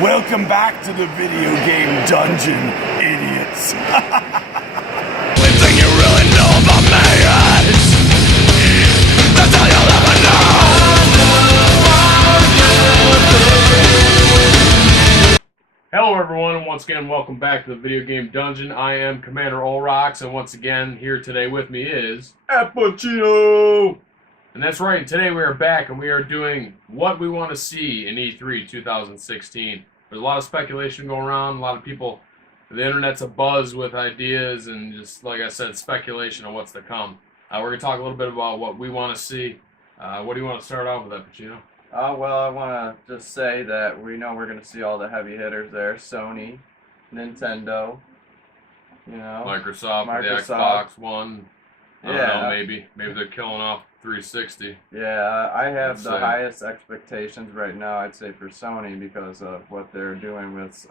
Welcome back to the video game dungeon, idiots. One thing you really know about me is that's all you'll ever know. Hello everyone, and once again, welcome back to the Video Game Dungeon. I am Commander Olrox, and once again, here today with me is... Appuccino! And that's right, today we are back, and we are doing what we want to see in E3 2016. There's a lot of speculation going around, a lot of people... The internet's abuzz with ideas, and just, like I said, speculation on what's to come. We're going to talk a little bit about what we want to see. What do you want to start off with, Appuccino? Well, I want to just say that we know we're going to see all the heavy hitters there. Sony, Nintendo, you know. Microsoft. The Xbox One. I don't know, maybe they're killing off 360. Yeah, I have the highest expectations right now, I'd say, for Sony because of what they're doing with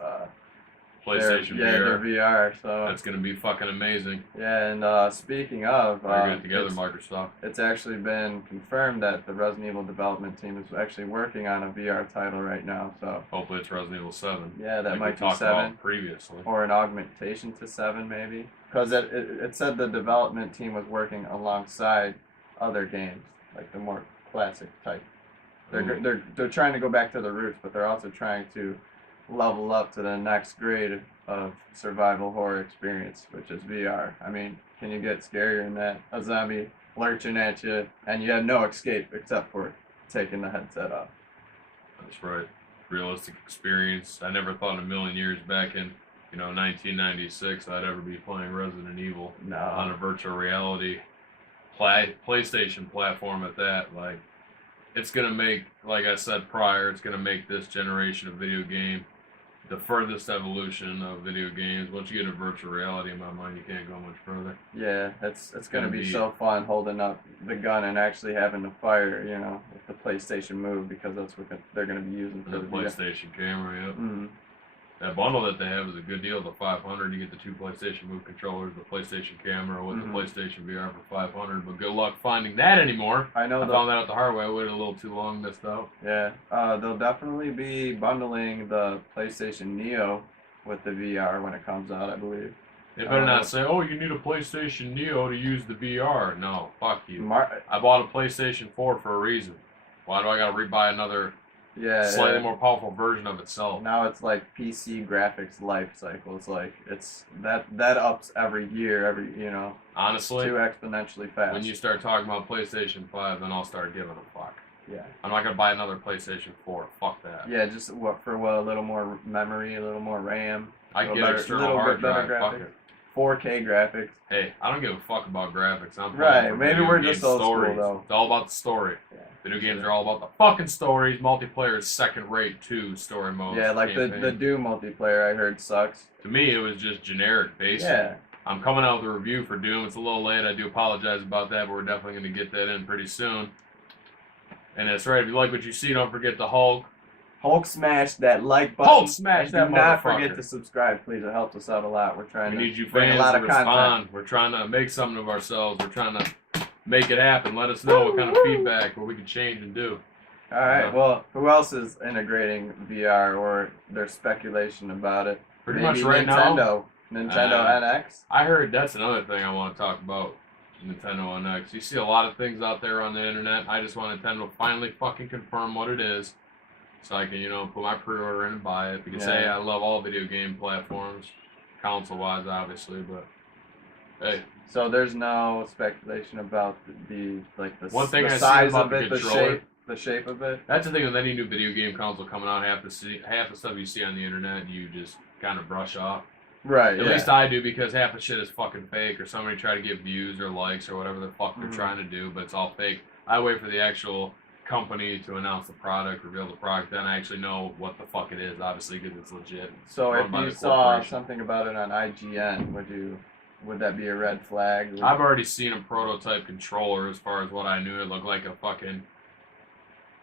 PlayStation VR. their VR. So that's going to be fucking amazing. Yeah, and speaking of, we're good together, Microsoft. It's actually been confirmed that the Resident Evil development team is actually working on a VR title right now. So hopefully it's Resident Evil 7. Yeah, that like might we be talked 7 about previously, or an augmentation to 7 maybe. Because it said the development team was working alongside other games, like the more classic type. They're trying to go back to the roots, but they're also trying to level up to the next grade of survival horror experience, which is VR. I mean, can you get scarier than that? A zombie lurching at you, and you have no escape except for taking the headset off. That's right. Realistic experience. I never thought in a million years back in 1996 I'd ever be playing Resident Evil on a virtual reality PlayStation platform at that. Like, it's gonna make, like I said prior, it's gonna make this generation of video game the furthest evolution of video games. Once you get into virtual reality, in my mind, you can't go much further. Yeah, it's gonna be so fun holding up the gun and actually having to fire, with the PlayStation Move, because that's what they're gonna be using for the PlayStation camera. Yep. Mm-hmm. That bundle that they have is a good deal. The $500, you get the 2 PlayStation Move controllers, the PlayStation camera with the PlayStation VR for $500. But good luck finding that anymore. I know. I found that out the hard way. I waited a little too long, missed out. Yeah, they'll definitely be bundling the PlayStation Neo with the VR when it comes out, I believe. They better not say, "Oh, you need a PlayStation Neo to use the VR." No, fuck you. I bought a PlayStation 4 for a reason. Why do I gotta rebuy another? Slightly more powerful version of itself. Now it's like PC graphics life cycle. It's like that ups every year, honestly, too exponentially fast. When you start talking about PlayStation 5, then I'll start giving a fuck. Yeah. I'm not gonna buy another PlayStation 4. Fuck that. Yeah, just for a little more memory, a little more RAM. I can get external hard drive. Fuck it. 4K graphics. Hey, I don't give a fuck about graphics. I'm right. Maybe we're just old school though. It's all about the story. Yeah. Video games are all about the fucking stories. Multiplayer is second-rate too. Story mode. Yeah, like the Doom multiplayer I heard sucks. To me, it was just generic, basically. Yeah. I'm coming out with a review for Doom. It's a little late. I do apologize about that, but we're definitely going to get that in pretty soon. And that's right. If you like what you see, don't forget the Hulk. Hulk smash that like button. Hulk smash that motherfucker. Do not forget to subscribe, please. It helps us out a lot. We need you bring fans a lot to of respond. content. We're trying to make something of ourselves. We're trying to make it happen. Let us know what kind of feedback, what we can change and do. All right. Well, who else is integrating VR, or there's speculation about it? Pretty Maybe much right now. Nintendo NX. I heard that's another thing I want to talk about. Nintendo NX. You see a lot of things out there on the internet. I just want Nintendo to finally fucking confirm what it is, so I can put my pre-order in and buy it. Because hey, I love all video game platforms, console-wise, obviously, but hey. So there's no speculation about the size of it, the shape of it. That's the thing with any new video game console coming out. Half the stuff you see on the internet, you just kind of brush off. Right. At least I do, because half the shit is fucking fake, or somebody try to get views or likes or whatever the fuck they're trying to do, but it's all fake. I wait for the actual company to announce the product, reveal the product, then I actually know what the fuck it is, obviously, because it's legit. So if you saw something about it on IGN, would that be a red flag? I've already seen a prototype controller. As far as what I knew, it looked like a fucking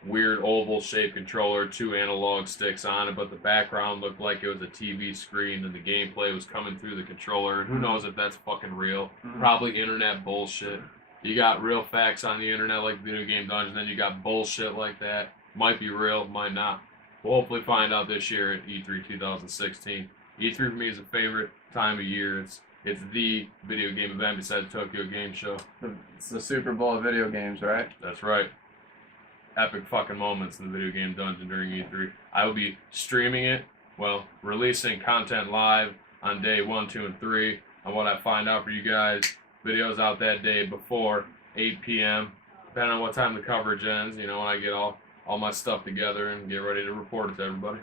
weird oval-shaped controller, 2 analog sticks on it, but the background looked like it was a TV screen, and the gameplay was coming through the controller, and who knows if that's fucking real. Probably internet bullshit. You got real facts on the internet like Video Game Dungeon, then you got bullshit like that. Might be real, might not. We'll hopefully find out this year at E3 2016. E3 for me is a favorite time of year. It's the video game event besides the Tokyo Game Show. It's the Super Bowl of video games, right? That's right. Epic fucking moments in the video game dungeon during E3. I will be streaming it, releasing content live on day 1, 2, and 3 on what I find out for you guys. Videos out that day before 8 p.m. Depending on what time the coverage ends, when I get all my stuff together and get ready to report it to everybody.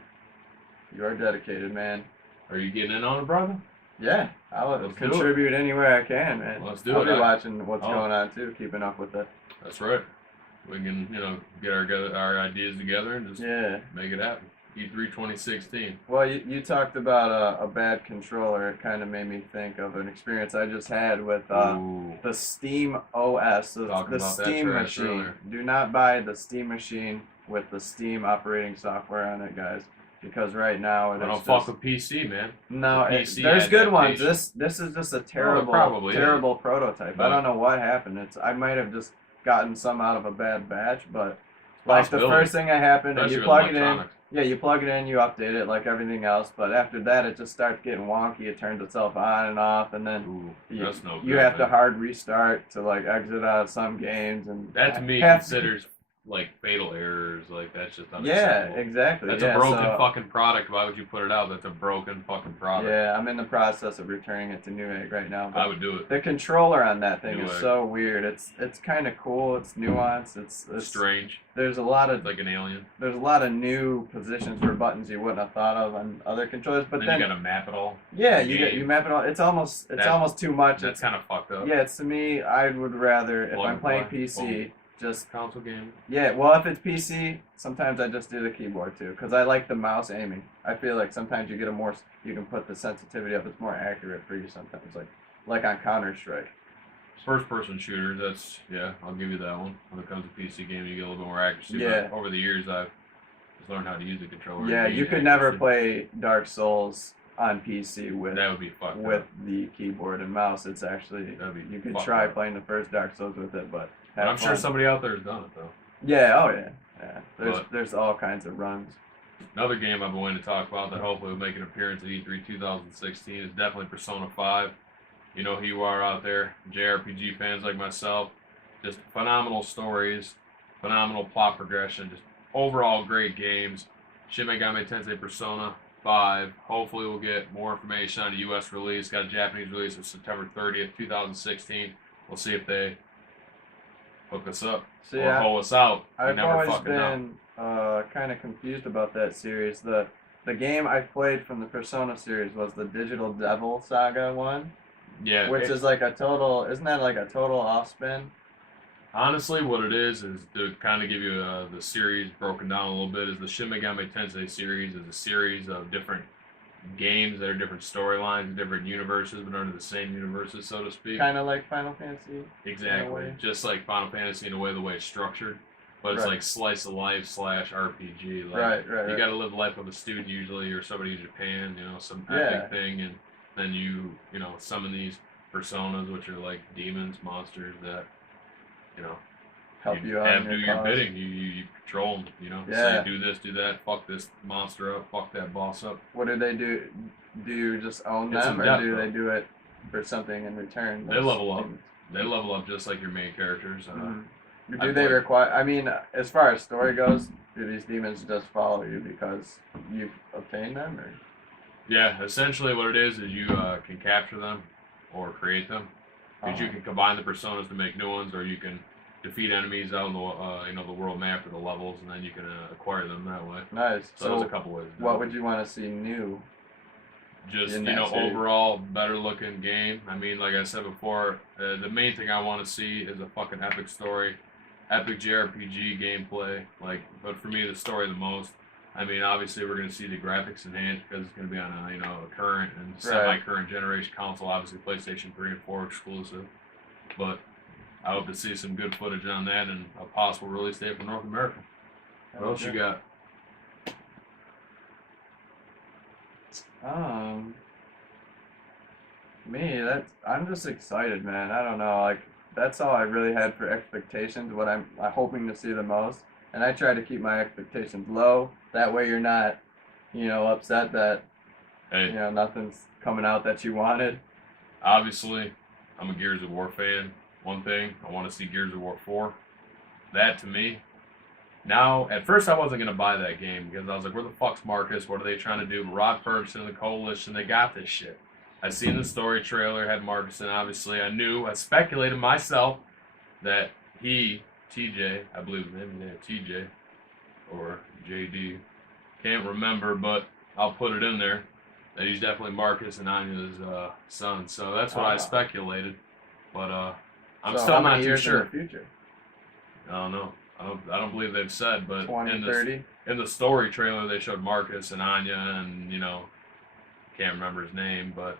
You are dedicated, man. Are you getting in on it, brother? Yeah, I'll contribute any way I can, man. Let's do it. I'll be watching what's going on too, keeping up with it. That's right. We can, get our ideas together and just make it happen. E3 2016. Well, you talked about a bad controller. It kind of made me think of an experience I just had with the Steam OS, the Steam machine. Earlier. Do not buy the Steam machine with the Steam operating software on it, guys. Because right now I don't fuck with PC, man. No, there's good ones. This is just a terrible prototype. But I don't know what happened. I might have just gotten some out of a bad batch, but like the first thing that happened, and you plug it in. Yeah, you plug it in, you update it like everything else, but after that it just starts getting wonky. It turns itself on and off, and then you have to hard restart to like exit out of some games, and that to me considers like fatal errors. Like that's just unacceptable. Yeah, exactly. That's a broken fucking product. Why would you put it out? That's a broken fucking product. Yeah, I'm in the process of returning it to Newegg right now. I would do it. The controller on that thing is so weird. It's kind of cool. It's nuanced. It's strange. There's a lot of like an alien. There's a lot of new positions for buttons you wouldn't have thought of on other controllers. But then you gotta map it all. Yeah, you map it all. It's almost too much. That's kind of fucked up. Yeah, it's to me. I would rather if I'm playing PC. Just console game. Yeah, well, if it's PC, sometimes I just do the keyboard too, because I like the mouse aiming. I feel like sometimes you can put the sensitivity up. It's more accurate for you sometimes, like on Counter-Strike. First-person shooters, I'll give you that one. When it comes to PC gaming, you get a little bit more accuracy. Yeah. But over the years, I've just learned how to use the controller. Yeah, you could never play Dark Souls on PC with that would be fucked with up. The keyboard and mouse. It's actually you could try playing the first Dark Souls with it, but. I'm sure somebody out there has done it though. Yeah, oh yeah. There's all kinds of runs. Another game I've been waiting to talk about that hopefully will make an appearance at E3 2016 is definitely Persona 5. You know who you are out there, JRPG fans like myself. Just phenomenal stories, phenomenal plot progression, just overall great games. Shin Megami Tensei Persona 5. Hopefully we'll get more information on the US release. Got a Japanese release of September 30th, 2016. We'll see if they hook us up or pull us out. I've always been kind of confused about that series. The game I played from the Persona series was the Digital Devil Saga one. Yeah. Which is like isn't that like a total off-spin? Honestly, what it is to kind of give you the series broken down a little bit, is the Shin Megami Tensei series is a series of different games that are different storylines, different universes, but under the same universes, so to speak. Kind of like Final Fantasy. Exactly, just like Final Fantasy in a way, the way it's structured, but it's like slice of life / RPG. Like, right. You got to live the life of a student usually, or somebody in Japan, some epic thing, and then you summon these personas, which are like demons, monsters that help you out. Do your bidding. You control them. Say do this, do that. Fuck this monster up. Fuck that boss up. What do they do? Do you just own them, or do they do it for something in return? They level up. They level up just like your main characters. Do they require? I mean, as far as story goes, do these demons just follow you because you obtain them, or? Yeah, essentially what it is you can capture them or create them. Because you can combine the personas to make new ones, or you can defeat enemies out on the world map or the levels, and then you can acquire them that way. Nice. So there's a couple ways. What would you want to see new? Just overall better looking game. I mean, like I said before, the main thing I want to see is a fucking epic story, epic JRPG gameplay. But for me, the story the most. I mean, obviously we're going to see the graphics enhanced because it's going to be on a current and semi-current generation console. Obviously, PlayStation 3 and 4 exclusive. But I hope to see some good footage on that and a possible release date for North America. What else you got? I'm just excited, man. I don't know. That's all I really had for expectations. What I'm hoping to see the most. and I try to keep my expectations low. That way you're not, upset that, Hey, nothing's coming out that you wanted. obviously, I'm a Gears of War fan. One thing, I want to see Gears of War 4. That, to me, now, at first I wasn't going to buy that game because I was like, where the fuck's Marcus? What are they trying to do? Rod Ferguson and the Coalition, they got this shit. I seen the story trailer, had Marcus, and obviously I speculated myself that TJ, I believe his name is TJ, or JD, can't remember, but I'll put it in there, that he's definitely Marcus and Anya's son. So that's what I speculated, but I'm still not too sure. In the future? I don't know. I don't believe they've said, but 2030? In the story trailer they showed Marcus and Anya, and can't remember his name, but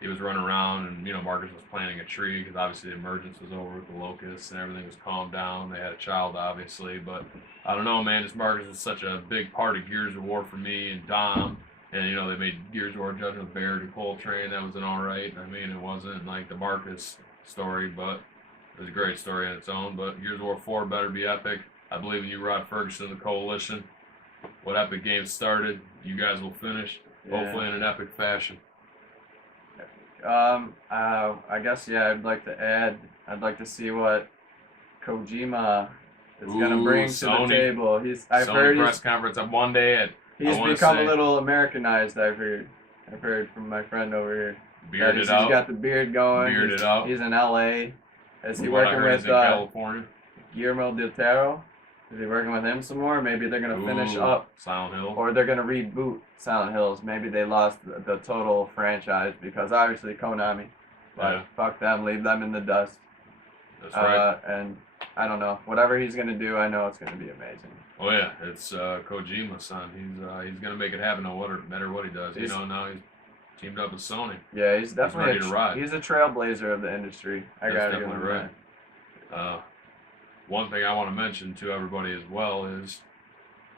he was running around, and Marcus was planting a tree because obviously the emergence was over with the locusts and everything was calmed down. They had a child, obviously, but I don't know, man. This Marcus is such a big part of Gears of War for me and Dom, and they made Gears of War Judgment Baird and Coltrane. That was an alright. I mean, it wasn't like the Marcus story, but it was a great story on its own. But Gears of War 4 better be epic. I believe in you, Rod Ferguson and the Coalition. What epic game started, you guys will finish, hopefully in an epic fashion. I guess, I'd like to add, I'd like to see what Kojima is going to bring to the table. I've heard press conference on one day. He's become a little Americanized, I've heard from my friend over here. Bearded out. He's got the beard going. Bearded out. He's in L.A. Is he What working with California? Guillermo del Toro? Is he working with him some more? Maybe they're going to finish up Silent Hill. Or they're going to reboot Silent Hills. Maybe they lost the total franchise because obviously Konami. But fuck them. Leave them in the dust. That's right. And I don't know. Whatever he's going to do, I know it's going to be amazing. Oh, yeah. It's Kojima's son. He's going to make it happen no matter what he does. Now he's teamed up with Sony. Yeah, he's definitely ready to ride. He's a trailblazer of the industry. I got to give him right. One thing I want to mention to everybody as well is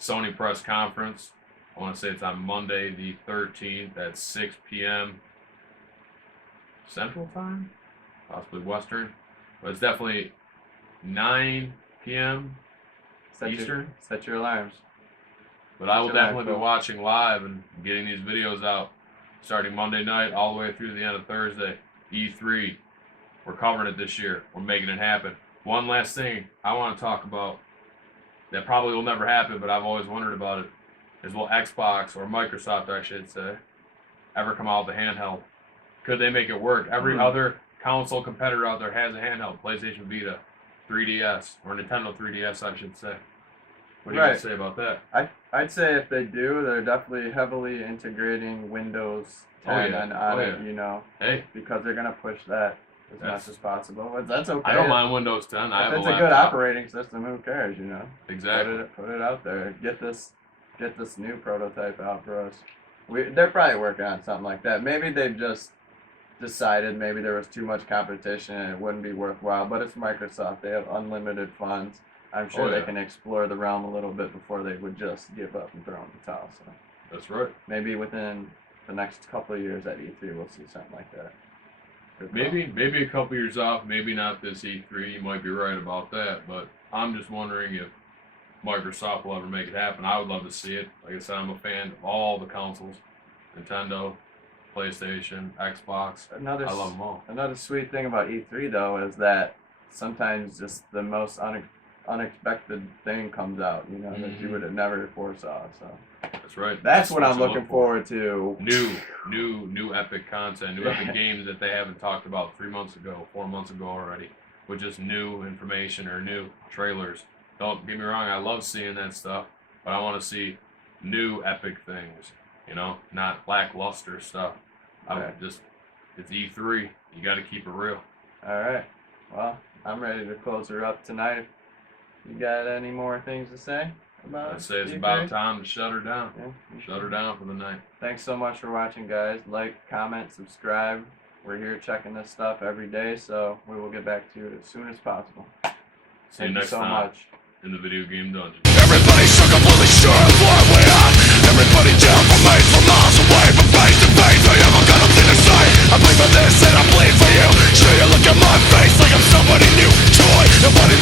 Sony press conference. I want to say it's on Monday the 13th at 6 p.m. Central Time, possibly Western, but it's definitely 9 p.m. Eastern. Set your alarms. But I will definitely be watching live and getting these videos out starting Monday night all the way through to the end of Thursday. E3. We're covering it this year. We're making it happen. One last thing I want to talk about that probably will never happen, but I've always wondered about it, is will Xbox, or Microsoft I should say, ever come out with a handheld? Could they make it work? Every other console competitor out there has a handheld. PlayStation Vita, 3DS, or Nintendo 3DS I should say. What do you guys say about that? I'd say if they do, they're definitely heavily integrating Windows 10 on it, Hey. because they're going to push that as much as possible. But that's okay. I don't mind Windows 10. If it's a good operating system, who cares, Exactly. Put it out there. Get this new prototype out for us. They're probably working on something like that. Maybe they've just decided maybe there was too much competition and it wouldn't be worthwhile. But it's Microsoft. They have unlimited funds. I'm sure they can explore the realm a little bit before they would just give up and throw in the towel. So that's right. Maybe within the next couple of years at E3, we'll see something like that. Maybe a couple years off, maybe not this E3. You might be right about that, but I'm just wondering if Microsoft will ever make it happen. I would love to see it. Like I said, I'm a fan of all the consoles: Nintendo, PlayStation, Xbox. I love them all. Another sweet thing about E3 though is that sometimes just the most unexpected thing comes out, that you would have never foresaw. So that's right. That's what I'm looking forward to. New epic content, new epic games that they haven't talked about 3 months ago, 4 months ago already, with just new information or new trailers. Don't get me wrong, I love seeing that stuff, but I want to see new epic things, not lackluster stuff. It's E3. You got to keep it real. All right. Well, I'm ready to close her up tonight. You got any more things to say about I'd say it's E3? about time to shut her down. Yeah. Shut her down for the night. Thanks so much for watching, guys. Like, comment, subscribe. We're here checking this stuff every day, so we will get back to you as soon as possible. See you next time much. In the video game dungeon. Everybody so completely sure of where we are. Everybody down from me, from miles away, from face to face. I am got nothing to say. I bleed for this and I bleed for you. Sure you look at my face like I'm somebody new. Joy, nobody